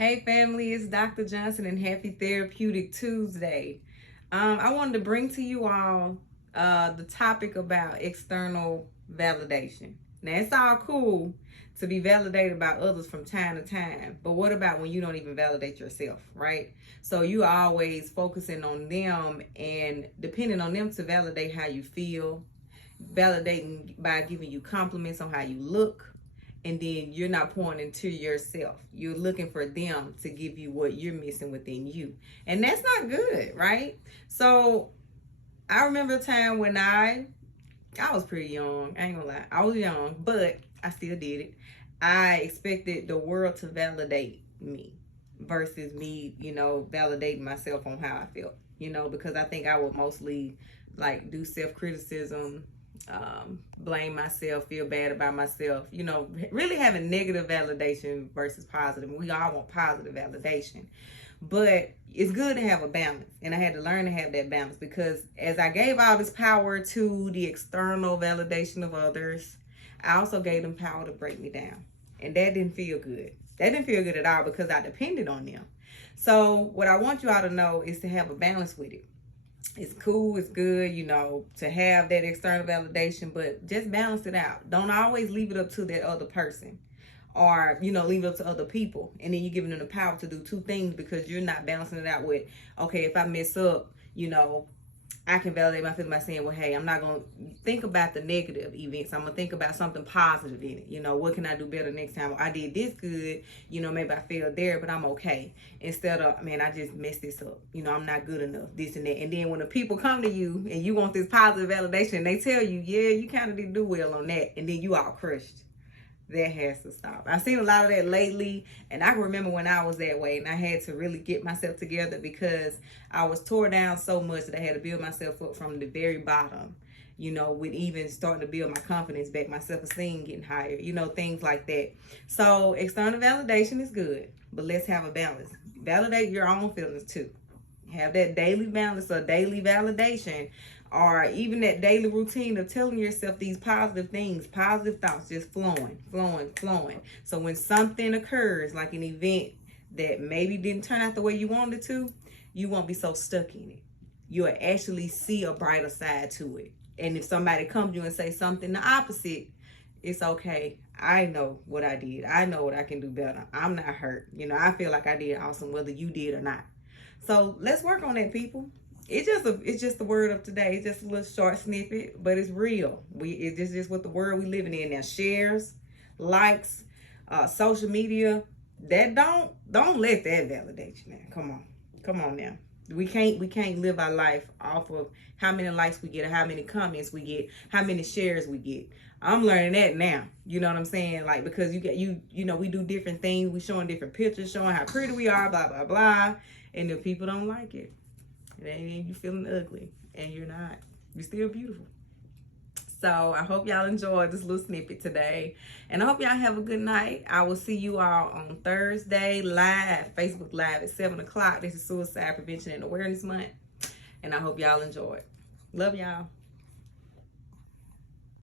Hey family, it's Dr. Johnson and happy Therapeutic Tuesday. I wanted to bring to you all the topic about external validation. Now, it's all cool to be validated by others from time to time, but what about when you don't even validate yourself, right? So you are always focusing on them and depending on them to validate how you feel, validating by giving you compliments on how you look, and then you're not pouring into yourself. You're looking for them to give you what you're missing within you. And that's not good, right? So I remember a time when I was pretty young. I ain't gonna lie. I was young, but I still did it. I expected the world to validate me versus me, validating myself on how I felt, because I think I would mostly like do self-criticism, blame myself, feel bad about myself, really having negative validation versus positive. We all want positive validation, but it's good to have a balance. And I had to learn to have that balance because as I gave all this power to the external validation of others, I also gave them power to break me down. And that didn't feel good. That didn't feel good at all because I depended on them. So what I want you all to know is to have a balance with it. It's cool, it's good, to have that external validation, but just balance it out. Don't always leave it up to that other person or, leave it up to other people. And then you're giving them the power to do two things because you're not balancing it out with, okay, if I mess up, I can validate my feelings by saying, well, hey, I'm not going to think about the negative events. I'm going to think about something positive in it. What can I do better next time? I did this good. Maybe I failed there, but I'm okay. Instead of, man, I just messed this up. I'm not good enough, this and that. And then when the people come to you and you want this positive validation, they tell you, yeah, you kind of didn't do well on that. And then you all crushed. That has to stop. I've seen a lot of that lately, and I can remember when I was that way, and I had to really get myself together because I was tore down so much that I had to build myself up from the very bottom, with even starting to build my confidence back, my self-esteem getting higher, things like that. So external validation is good, but let's have a balance. Validate your own feelings too. Have that daily balance or daily validation, or even that daily routine of telling yourself these positive things, positive thoughts, just flowing. So when something occurs, like an event that maybe didn't turn out the way you wanted to, you won't be so stuck in it. You'll actually see a brighter side to it. And if somebody comes to you and say something the opposite, it's okay. I know what I did. I know what I can do better. I'm not hurt. I feel like I did awesome, whether you did or not. So let's work on that, people. It's just the word of today. It's just a little short snippet, but it's real. It's just what the world we living in now. Shares, likes, social media. That don't let that validate you now. Come on now. We can't live our life off of how many likes we get, or how many comments we get, how many shares we get. I'm learning that now. You know what I'm saying? Like, because we do different things. We showing different pictures, showing how pretty we are, blah blah blah, and if people don't like it, then you feeling ugly, and you're not. You're still beautiful. So I hope y'all enjoyed this little snippet today, and I hope y'all have a good night. I will see you all on Thursday live, Facebook Live at 7 o'clock. This is Suicide Prevention and Awareness Month, and I hope y'all enjoy it. Love y'all.